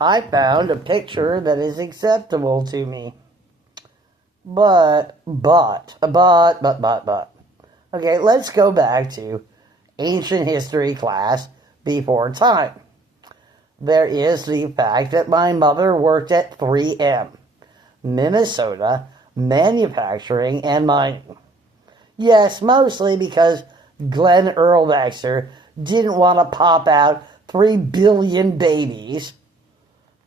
I found a picture that is acceptable to me. But. Okay, let's go back to ancient history class before time. There is the fact that my mother worked at 3M, Minnesota Manufacturing and Mining. Yes, mostly because Glenn Baxter didn't want to pop out 3 billion babies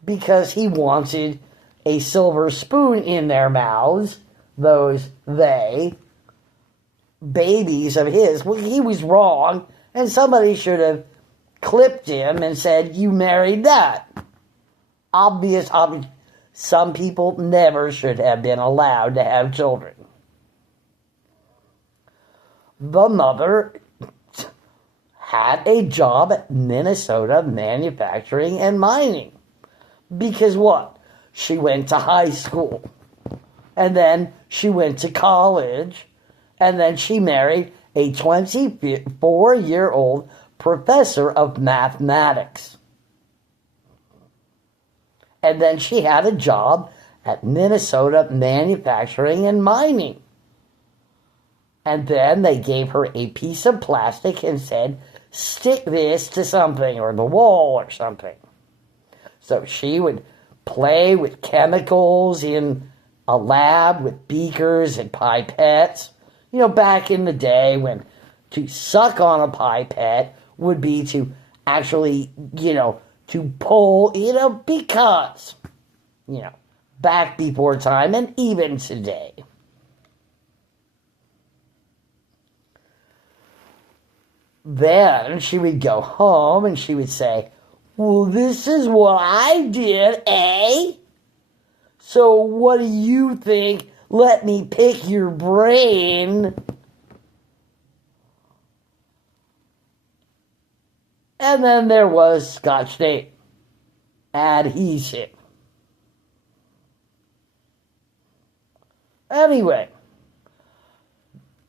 because he wanted a silver spoon in their mouths, babies of his. Well, he was wrong, and somebody should have clipped him and said, you married that. Obvious. Some people never should have been allowed to have children. The mother had a job at Minnesota Manufacturing and Mining. Because what? She went to high school. And then she went to college. And then she married a 24-year-old professor of mathematics. And then she had a job at Minnesota Manufacturing and Mining. And then they gave her a piece of plastic and said, stick this to something or the wall or something. So she would play with chemicals in a lab with beakers and pipettes. You know, back in the day when to suck on a pipette would be to actually, to pull, because, back before time and even today. Then she would go home and she would say, well, this is what I did, eh? So what do you think? Let me pick your brain. And then there was Scotch tape. Adhesive. Anyway,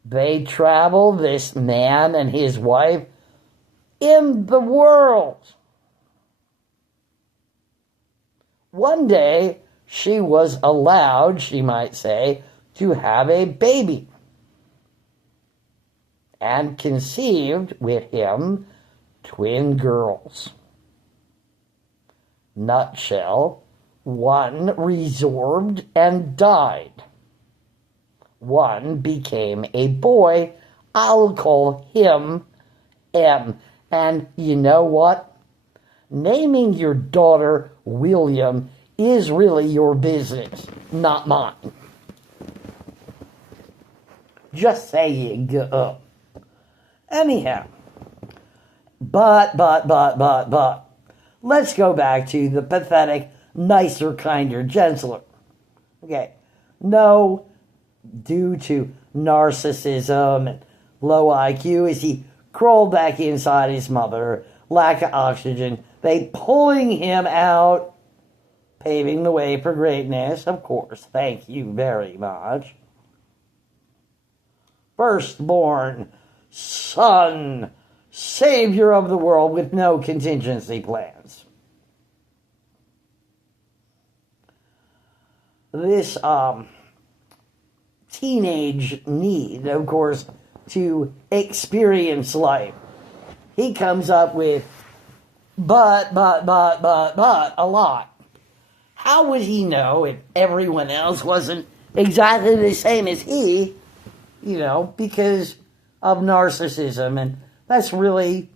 they traveled, this man and his wife, in the world. One day, she was allowed, she might say, to have a baby. And conceived with him twin girls. Nutshell, one resorbed and died. One became a boy. I'll call him M. And you know what? Naming your daughter William is really your business, not mine. Just saying. Anyhow. But. Let's go back to the pathetic, nicer, kinder, gentler. Okay. No, due to narcissism and low IQ, as he crawled back inside his mother, lack of oxygen, they pulling him out, paving the way for greatness, of course. Thank you very much. Firstborn, son, savior of the world with no contingency plans. This teenage need, of course, to experience life. He comes up with but a lot. How would he know if everyone else wasn't exactly the same as he? Because of narcissism. And that's really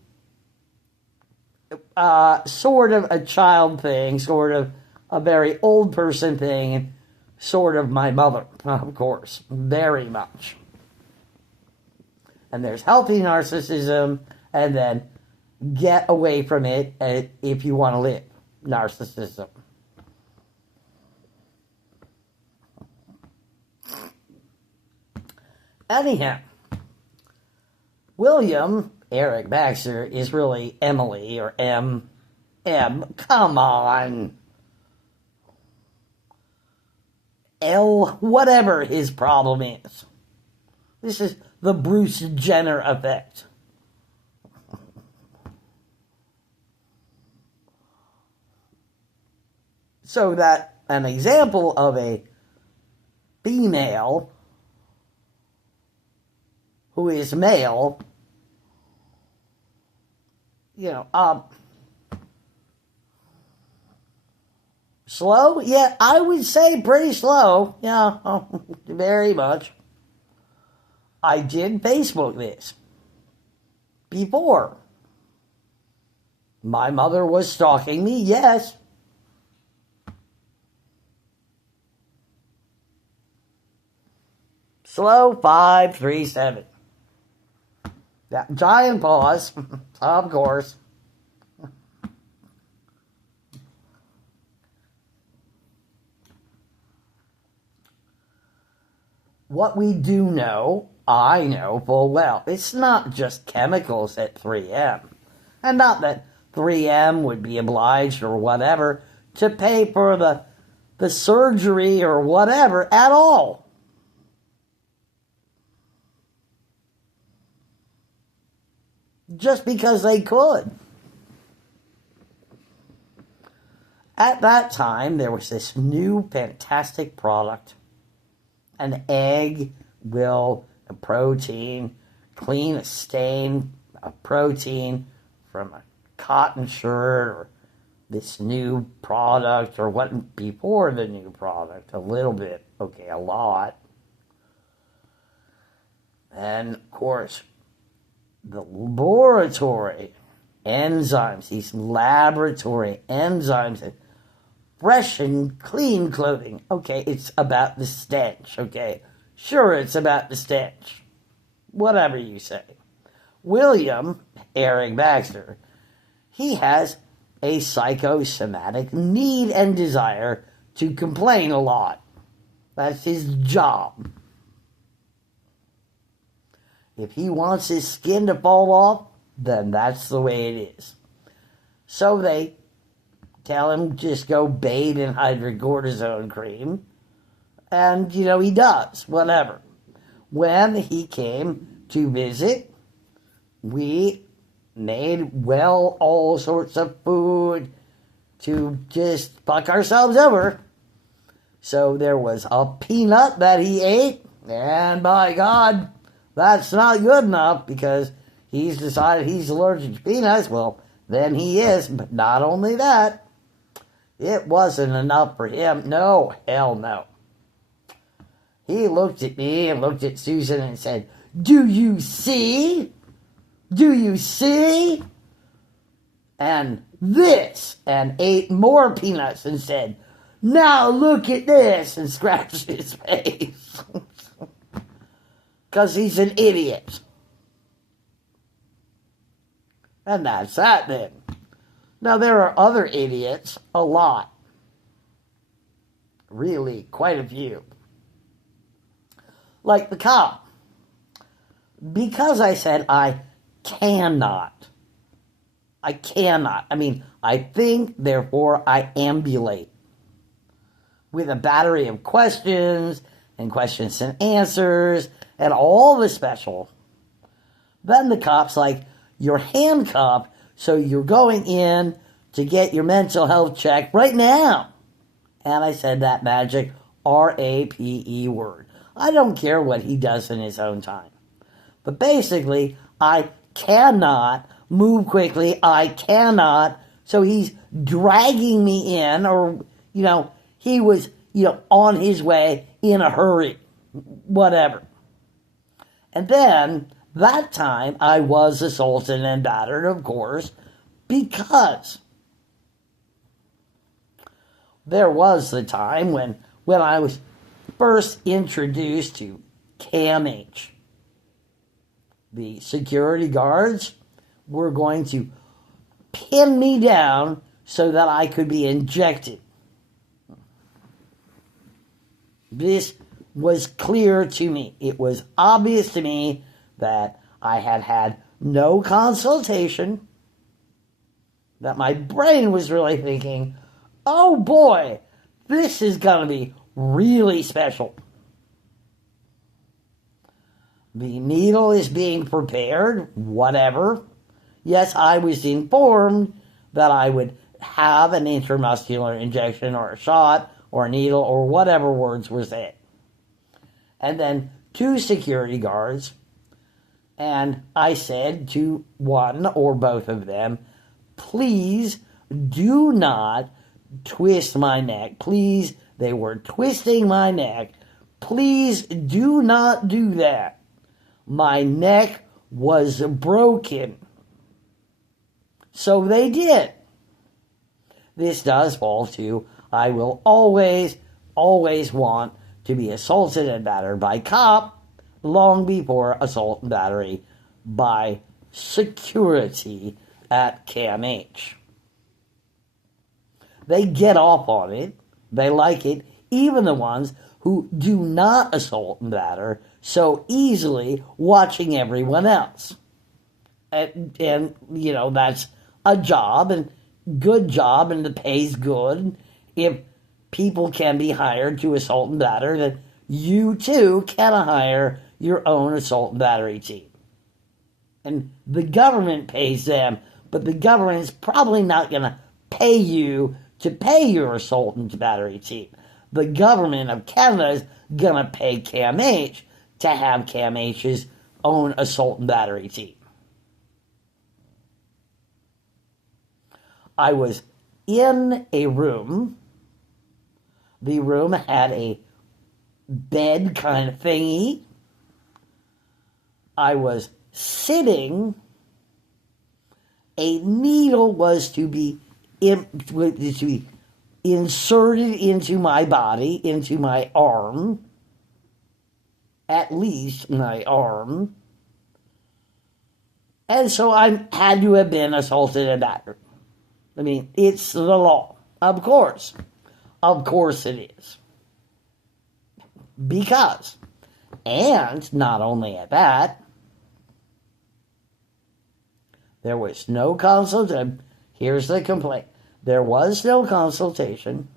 sort of a child thing, sort of a very old person thing, and sort of my mother, of course, very much. And there's healthy narcissism, and then get away from it if you want to live. Narcissism. Anyhow, William Eric Baxter is really Emily or M. Come on. L, whatever his problem is. This is the Bruce Jenner effect. So that an example of a female who is male, slow? Yeah, I would say pretty slow. Yeah, very much. I did Facebook this before. My mother was stalking me, yes. Slow 537. That giant pause, of course. What we do know, I know full well, it's not just chemicals at 3M. And not that 3M would be obliged or whatever to pay for the surgery or whatever at all. Just because they could. At that time, there was this new fantastic product. An egg will, a protein, clean a stain, a protein from a cotton shirt, or this new product, or what before the new product, a little bit, okay, a lot. And, of course, the laboratory enzymes, these laboratory enzymes, and fresh and clean clothing. Okay, it's about the stench, okay? Sure, it's about the stench. Whatever you say. William, Eric Baxter, he has a psychosomatic need and desire to complain a lot. That's his job. If he wants his skin to fall off, then that's the way it is. So they tell him just go bathe in hydrocortisone cream. And, he does, whatever. When he came to visit, we made, all sorts of food to just fuck ourselves over. So there was a peanut that he ate, and by God, that's not good enough because he's decided he's allergic to peanuts. Well, then he is, but not only that, it wasn't enough for him. No, hell no. He looked at me and looked at Susan and said, "Do you see? Do you see?" And this, and ate more peanuts and said, "Now look at this," and scratched his face. Because he's an idiot. And that's that then. Now there are other idiots, a lot. Really, quite a few. Like the cop. Because I said I cannot. I think, therefore I ambulate. With a battery of questions and answers and all the special. Then the cop's like, "You're handcuffed, so you're going in to get your mental health check right now." And I said that magic RAPE word. I don't care what he does in his own time. But basically, I cannot move quickly. I cannot. So he's dragging me in, or, he was, on his way in a hurry. Whatever. And then, that time, I was assaulted and battered, of course, because there was the time when I was first introduced to CAMH. The security guards were going to pin me down so that I could be injected. This was clear to me. It was obvious to me that I had had no consultation, that my brain was really thinking, oh boy, this is going to be really special. The needle is being prepared, whatever. Yes, I was informed that I would have an intramuscular injection or a shot or a needle or whatever words were said. And then 2 security guards, and I said to one or both of them, please do not twist my neck. Please, they were twisting my neck. Please do not do that. My neck was broken. So they did. This does fall to, I will always, always want to be assaulted and battered by cop long before assault and battery by security at CAMH. They get off on it. They like it. Even the ones who do not assault and batter so easily, watching everyone else. And you know, that's a job, and good job, and the pay's good. If people can be hired to assault and batter, then you too can hire your own assault and battery team. And the government pays them, but the government's probably not going to pay you to pay your assault and battery team. The government of Canada is going to pay CAMH to have CAMH's own assault and battery team. I was in a room. The room had a bed kind of thingy. I was sitting. A needle was to be inserted into my body, into my arm, at least my arm. And so I had to have been assaulted and battered. I mean, it's the law. Of course. Of course it is. Because, and not only at that, there was no consultation. Here's the complaint. There was no consultation.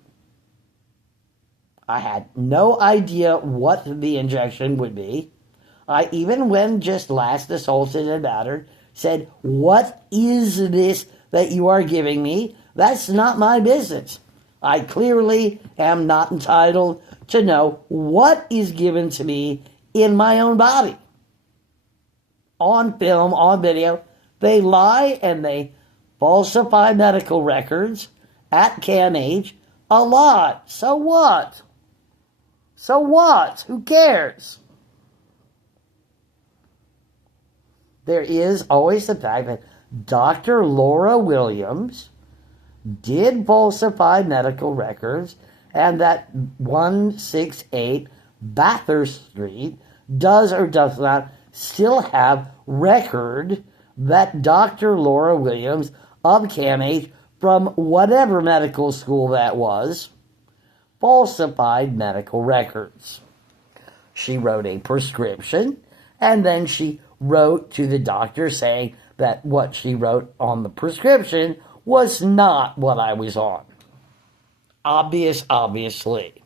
I had no idea what the injection would be. I even, when just last assaulted and battered, said, what is this that you are giving me? That's not my business. I clearly am not entitled to know what is given to me in my own body. On film, on video, they lie and they falsify medical records at CAMH a lot. So what? So what? Who cares? There is always the fact that Dr. Laura Williams did falsify medical records, and that 168 Bathurst Street does or does not still have record that Dr. Laura Williams of CAMH, from whatever medical school that was, falsified medical records. She wrote a prescription, and then she wrote to the doctor saying that what she wrote on the prescription was not what I was on. Obviously.